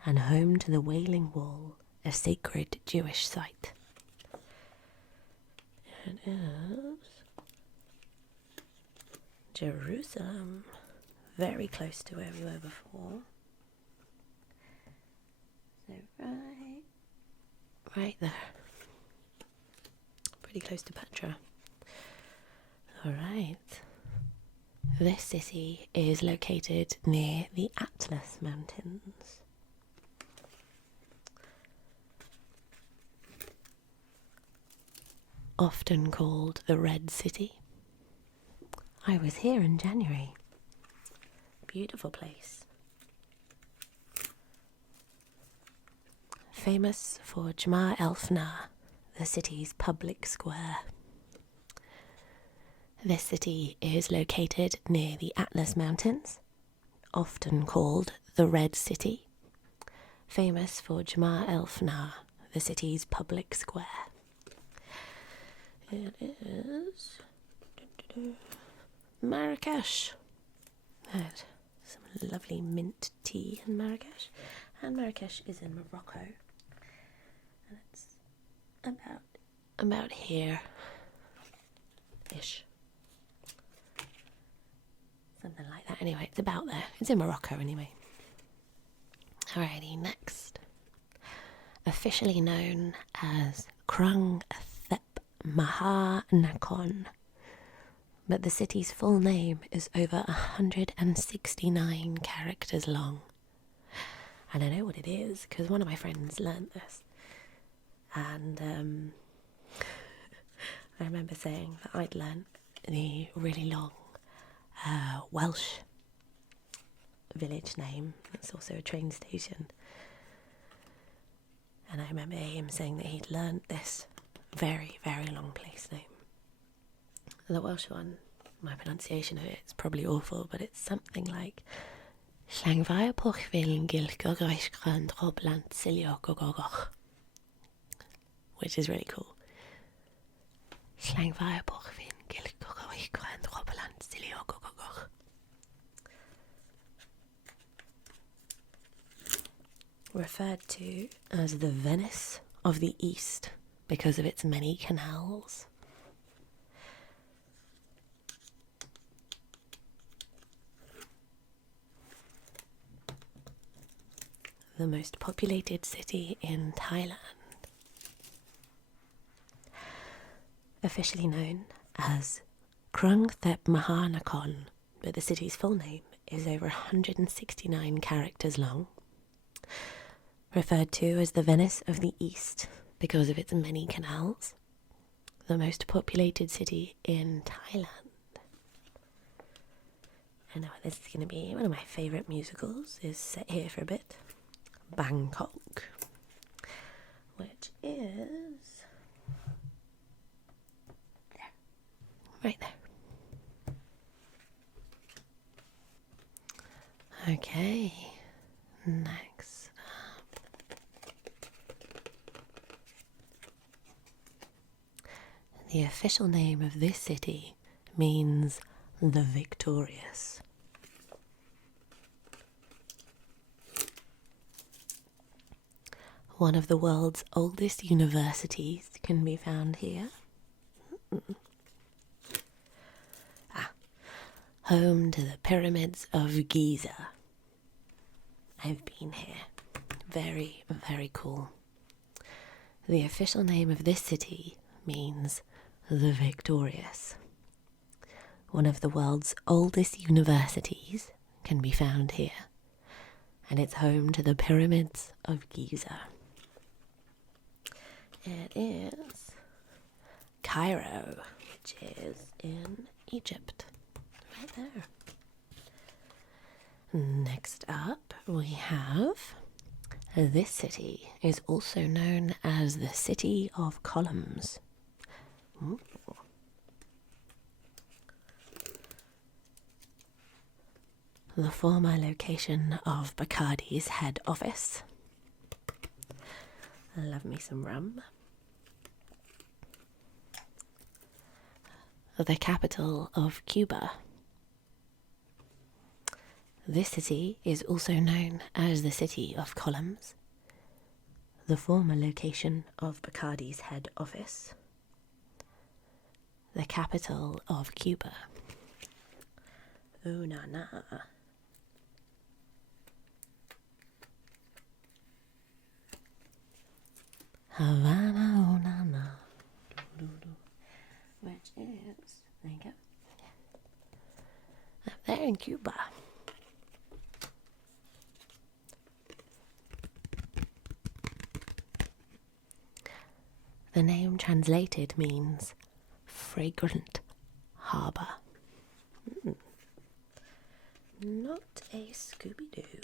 and home to the Wailing Wall, a sacred Jewish site. It is Jerusalem, very close to where we were before. So right there, pretty close to Petra. All right. This city is located near the Atlas Mountains. Often called the Red City. I was here in January. Beautiful place. Famous for Jama el-Fna, the city's public square. This city is located near the Atlas Mountains, often called the Red City. Famous for Jama el-Fna, the city's public square. It is Marrakech. Had some lovely mint tea in Marrakech. And Marrakech is in Morocco. And it's about here-ish. Something like that. Anyway, it's about there. It's in Morocco anyway. Alrighty, next. Officially known as Krung Thep Maha Nakhon. But the city's full name is over 169 characters long. And I know what it is because one of my friends learnt this. And I remember saying that I'd learnt the really long Welsh village name. It's also a train station. And I remember him saying that he'd learnt this very, very long place name. The Welsh one, my pronunciation of it is probably awful, but it's something like Llangfai Porchfil Gilgogoich Grand Roblant Silio Gogogoch, which is really cool. Llangfai Porchfil Gilgogoich Grand Roblant Silio Gogogoch. Referred to as the Venice of the East because of its many canals. The most populated city in Thailand. Officially known as Krung Thep Maha Nakhon, but the city's full name is over 169 characters long. Referred to as the Venice of the East because of its many canals. The most populated city in Thailand. I know this is going to be one of my favourite musicals, is set here for a bit. Bangkok, which is there, right there. Okay, next up. The official name of this city means the victorious. One of the world's oldest universities can be found here. Home to the pyramids of Giza. I've been here. Very, very cool. The official name of this city means the Victorious. One of the world's oldest universities can be found here, and it's home to the pyramids of Giza. It is Cairo, which is in Egypt, right there. Next up, we have this city is also known as the City of Columns. Ooh. The former location of Bacardi's head office. I love me some rum. The capital of Cuba. This city is also known as the City of Columns, the former location of Bacardi's head office. The capital of Cuba. Ooh, na na. Havana, ooh, na na. Which is, there you go, up there in Cuba. The name translated means fragrant harbour. Not a Scooby-Doo.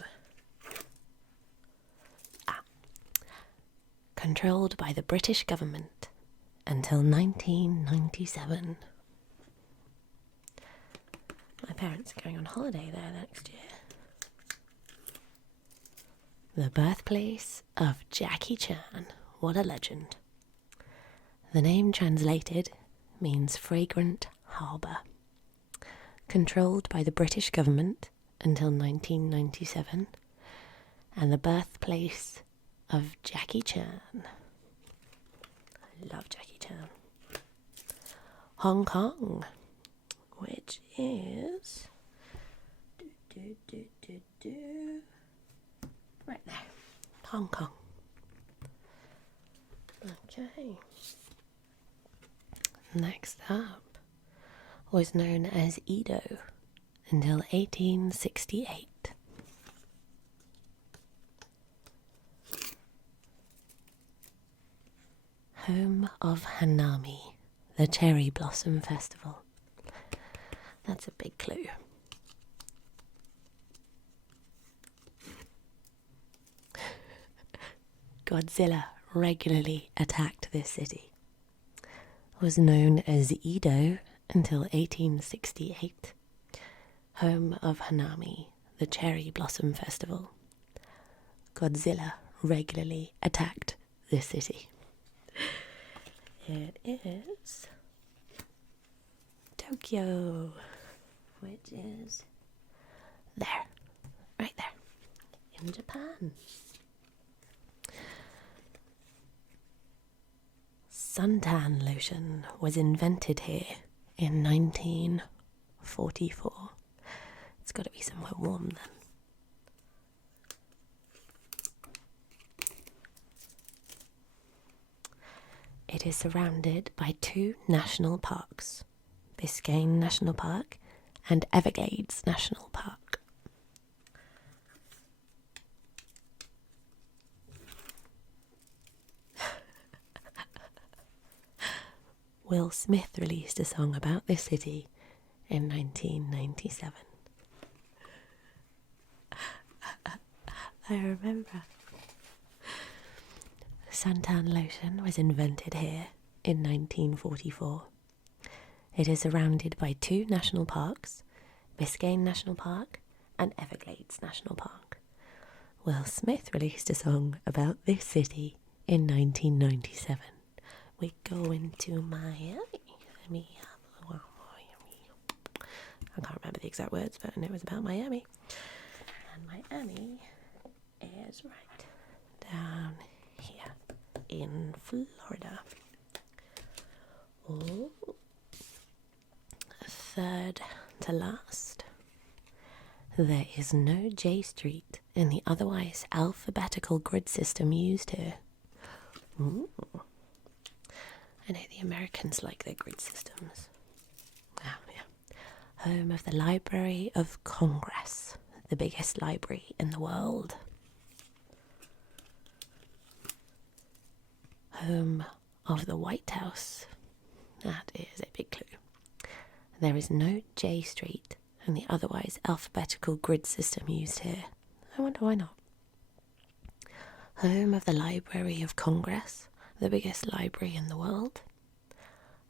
Controlled by the British government until 1997. My parents are going on holiday there next year. The birthplace of Jackie Chan. What a legend. The name translated means fragrant harbour. Controlled by the British government until 1997, and the birthplace of Jackie Chan. I love Jackie Chan. Hong Kong, which is right there. Hong Kong. Okay. Next up was known as Edo until 1868. Home of Hanami, the cherry blossom festival. That's a big clue. Godzilla regularly attacked this city. Was known as Edo until 1868. Home of Hanami, the cherry blossom festival. Godzilla regularly attacked this city. It is Tokyo, which is there, right there, in Japan. Suntan lotion was invented here in 1944. It's got to be somewhere warm then. It is surrounded by two national parks, Biscayne National Park and Everglades National Park. Will Smith released a song about this city in 1997. I remember. Suntan lotion was invented here in 1944. It is surrounded by two national parks, Biscayne National Park and Everglades National Park. Will Smith released a song about this city in 1997. We're going to Miami. I can't remember the exact words, but I know it was about Miami. And Miami is right down here in Florida. Oh, third to last. There is no J Street in the otherwise alphabetical grid system used here. Ooh. I know the Americans like their grid systems. Ah, yeah. Home of the Library of Congress, the biggest library in the world. Home of the White House. That is a big clue. There is no J Street in the otherwise alphabetical grid system used here. I wonder why not. Home of the Library of Congress, the biggest library in the world.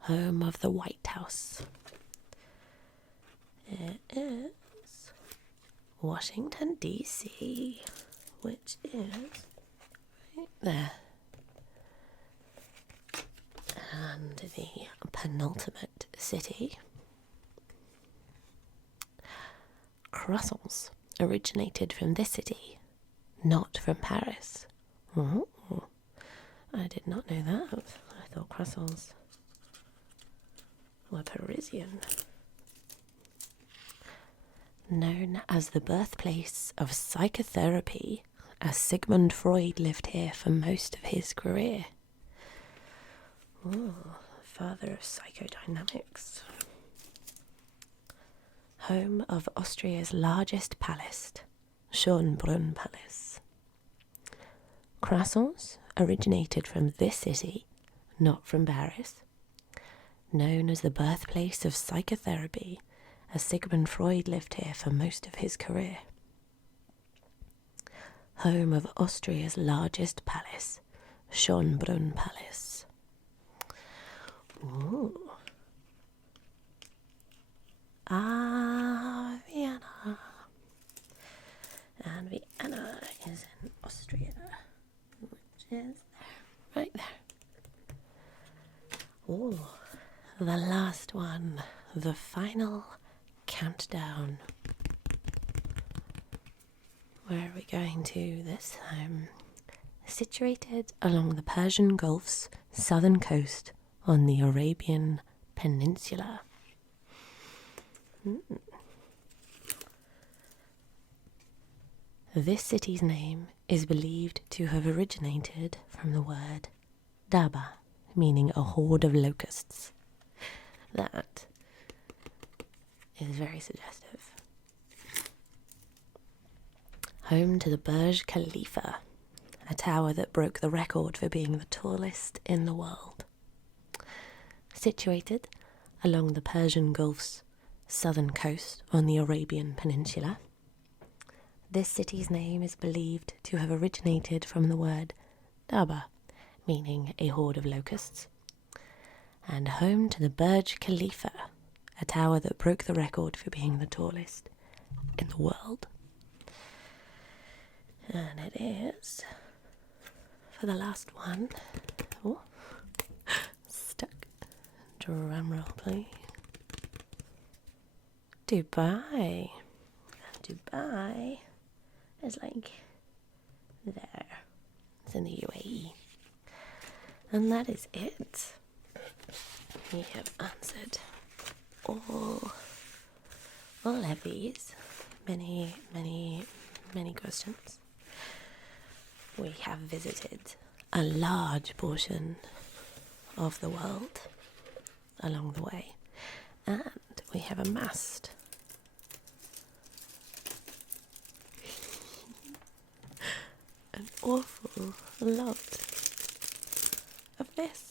Home of the White House. It is Washington, D.C., which is right there. And the penultimate city, croissants originated from this city, not from Paris. Oh, I did not know that. I thought croissants were Parisian. Known as the birthplace of psychotherapy, as Sigmund Freud lived here for most of his career. Oh, father of psychodynamics. Home of Austria's largest palace, Schönbrunn Palace. Croissants originated from this city, not from Paris. Known as the birthplace of psychotherapy, as Sigmund Freud lived here for most of his career. Home of Austria's largest palace, Schönbrunn Palace. Ooh. Vienna. And Vienna is in Austria, which is there, right there. Oh, the last one, the final countdown. Where are we going to this time? Situated along the Persian Gulf's southern coast on the Arabian Peninsula. This city's name is believed to have originated from the word daba, meaning a horde of locusts. That is very suggestive. Home to the Burj Khalifa, a tower that broke the record for being the tallest in the world. Situated along the Persian Gulf's southern coast on the Arabian Peninsula, this city's name is believed to have originated from the word daba, meaning a horde of locusts, and home to the Burj Khalifa, a tower that broke the record for being the tallest in the world. And it is, for the last one, stuck. Drum roll, please. Dubai. Dubai is like there. It's in the UAE. And that is it. We have answered all of these. Many questions. We have visited a large portion of the world along the way, and we have amassed an awful lot of this.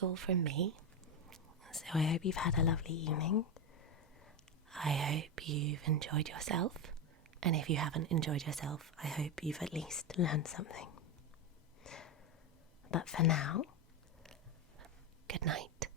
that's all from me. So I hope you've had a lovely evening. I hope you've enjoyed yourself. And if you haven't enjoyed yourself, I hope you've at least learned something. But for now, good night.